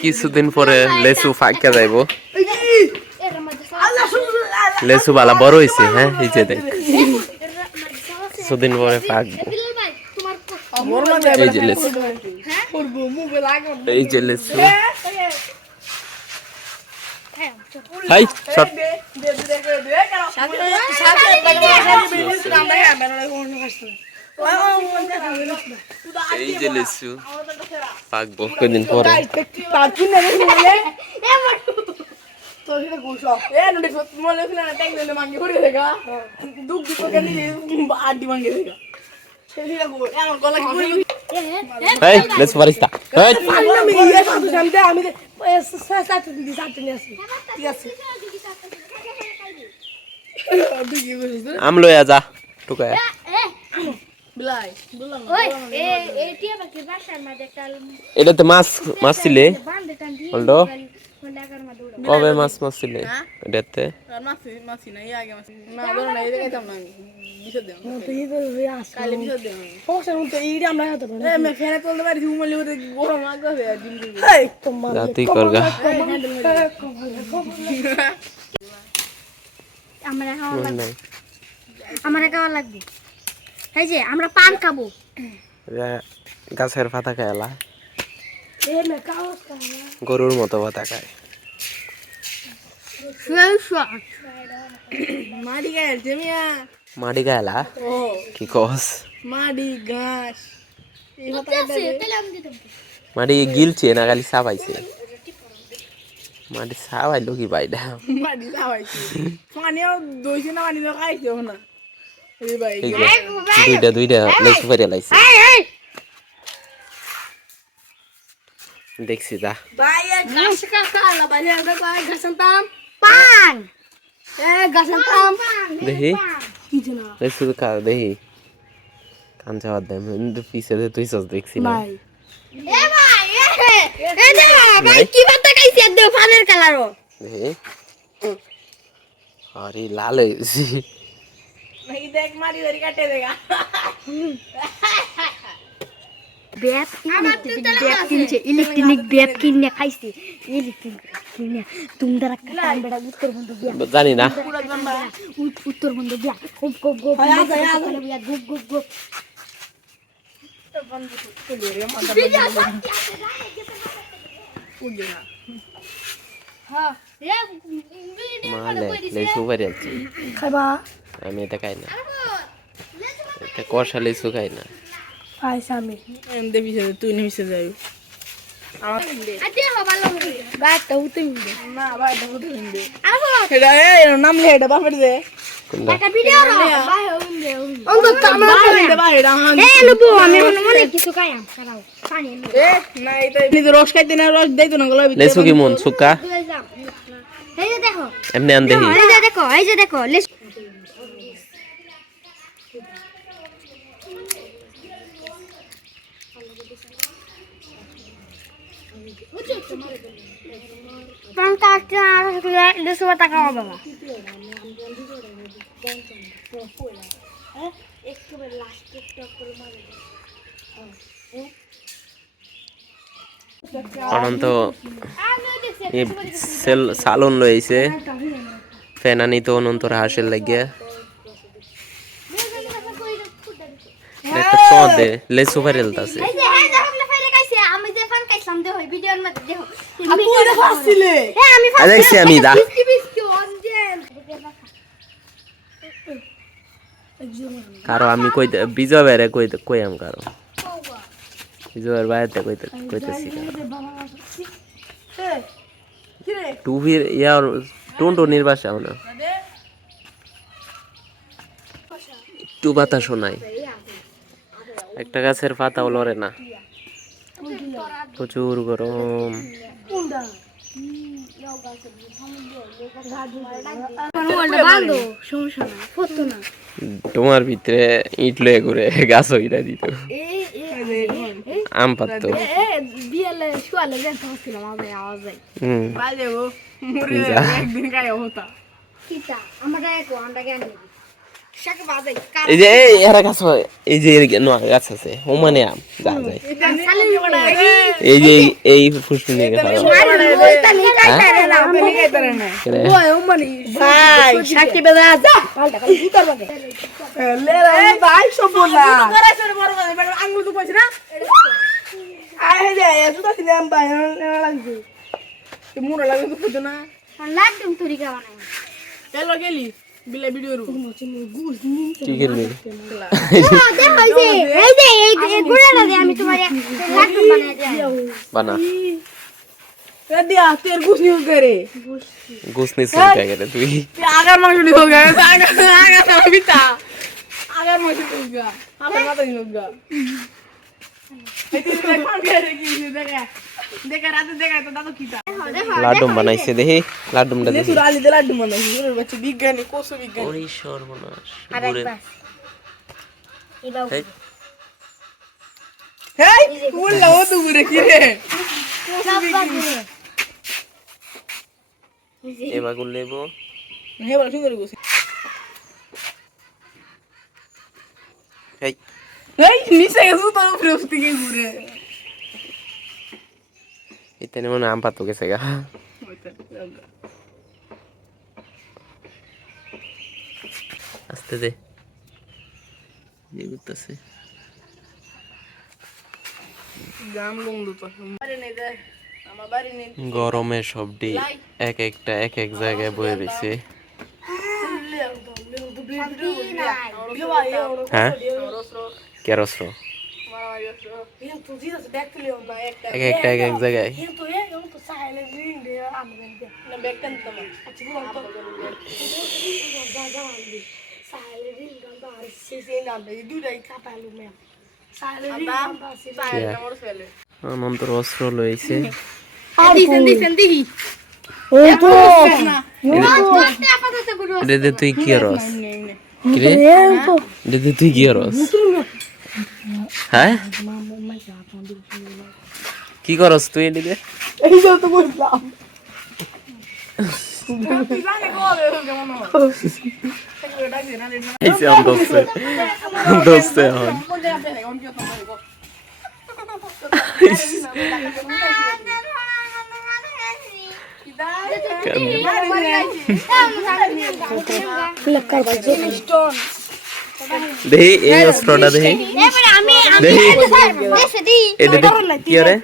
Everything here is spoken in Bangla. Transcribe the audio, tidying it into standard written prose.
কিছুদিন পরে লেসু ফাঁকা যাইব লেসু বালা বড় হইছে হ্যাঁ এই যে দেখ কিছুদিন পরে পাকবো এই যে লেসু এই যে লেসু হাই শট এই যে লেসু পাকবো কদিন পরে Hey, let's barista. Hey. Am lo ya जा टुका है बिलाई এটাতে মাছ মাছ ছিলে হলদো কবে মাছ মাছ ছিলে এটাতে মাছ মাছ না এই আগে মাছ না ধরো না এই দেখাইতাম না বিশদ দেব তো এই তো কালে বিশদ দেব ফোকস এর মতো এইটা আমরা হতে পারি এ মে ফেরে তোলতে পারি ঘুমলে ওরে গরম লাগবে দিন দিন এই তোমার জাতি করগা আমরা খাওয়া লাগবে আমরা খাওয়া লাগবে এই যে আমরা পান খাবো গাছের পাতা খায়লা এ মে কাওস খানা গরুর মতো পাতা খায় মাড়ি গাছ জমিয়া মাড়ি খায়লা ও কি কস মাড়ি ঘাস এই পাতা মাড়ি গিলছে না খালি সাবাইছে মাড়ি সাবাইলো কি বাইডা মাড়ি সাবাইছে পানিও দইছে না পানি খাইছে না এই ভাই দুইটা লেসু পারিয়া লাইছে দেখছি দা ভাই ঘাস কাটা ভাই ঘাসন্তাম পান ঘাসন্তাম দেখি কি জানা লেসু কা দেখি কান যাওয়ার দেম কিন্তু পিছে দে তুই সস দেখছি না ভাই এ ভাই এ দেখো ভাই কি বাতা খাইছে দেও পানের কালারও দেখি আরে লাল হইছে ভাই দেখ মারি ধরি কাটে দেগা ব্যাপ কিনছে ইলেকট্রনিক ব্যাপ কিনে খাইছে ইলেকট্রনিক কিনে তোমরা কাটান বেড়া উত্তরবঙ্গ বিয়া জানি না উত্তরবঙ্গ বিয়া খুব খুব খুব বিয়া গুপ গুপ গুপ মালে লেসু পারিয়া খাইবা আমি এটা খাই না এটা কষা লেসু খাই না খাইছ আমি এন্ডে বিছে তুই নিছে যাই আতে ভালো গাটা উঠে ইন্দে না বাটা উঠে ইন্দে আহো এটা নাম লে এটা বাপড়ি দে একটা ভিডিও রা ভাই ইন্দে অন্ত ক্যামেরা করে ভাই এটা এ লবো আমি মনে কিছু খাইম খারাও পানি এ না এটা নি রস খাইতে না রস দেইতো না গলা ভিতরে লেসু কি মন সুকা এই যে দেখো এমনি আন দেখি এই যে দেখো লেসু Pantasnya di suatu kamar bapa. অনন্ত সেল সালন লইছে ফেনানি তো অনন্তর হাসের লাগিয়া একটা চদে লেসু পারেলতাছে দেখছি আমি দা কারো আমি কইতে বিজয় বাইরে কইয়াম কারো বিজয়ের বাইরে কইতেছি টুভির ইয়ার টোনটো নির্বাসাও না একটু বাতাস শোনায় একটা গাছের পাতাও লড়ে না প্রচুর গরম তোমার ভিতরে ইট লয়ে ঘুরে গাছ হইরা দিত আম পাত্ত কিটা আমরা একো আমরা জ্ঞান নেই শাক বাজাই এই যে এরা গাছ হয়, এই যে গাছ আছে ও মানে আম যা যায় এই যে এই ফুসফুনি গাছ ওই মানে ভাই সাকি বেদা যা পাল্টা খালি কি করবা লে রে ভাই সব বলা করাছ রে বড় বড় আঙ্গুল তো কইছ না আয় যে এসুটা ছিলাম ভাই লাগছে তে মুরা লাগে তো কইতো না লাগদম তরিকা বানাই এলো গেলি বিলে ভিডিও রু কি করবি দে হইছে এই যে এই গুড়াটা দে আমি তোমারে লাগদম বানাই দেই বানা রে দিয়া তের গুছ নিউ করে গুছ নি সুন কে রে তুই আগার মাংস নি হোগা আগার বিতা আগার মাংস হোগা আমার মাথা নি হোগা এই তুই কোন করে কি দেখা দেখা রাতে দেখা তো দাদু কিটা লাড্ডুম বানাইছে দেখি লাড্ডুমটা লে দেখি সুরা আলি দে লাড্ডু বানাইছি ওর বাচ্চা বিজ্ঞানী কোষ বিজ্ঞানী ওই সর্বনাশ আরেকবার এবাও হেই বললা ও তো ঘুরে কি রে এবার লেব হে বল সুন্দর গোছ এই এই নিচে গেছো তো উপরে উঠতে গিয়ে ঘুরে এখানে মনে আম পাতো গেছে গা আস্তে দে এগুতাছে গাম গন্ধ তো বাড়ি নেই দে আমার বাড়ি নেই গরমে সবডি এক একটা এক এক জায়গায় বয়ে রয়েছে হ্যাঁ কেরস্র এক একটা এক এক জায়গায় মন্ত্র অস্ত্র লইছে তুই কি রস কিরে তুই কি রস হ্যাঁ কি করস তুই এদিকে এই যে তো বললাম এই যে আম দোস্তে দোস্তে হন দেখি এই অস্ত্রটা দেখি এবারে আমি দেখি দেশে দি এটা কি আরে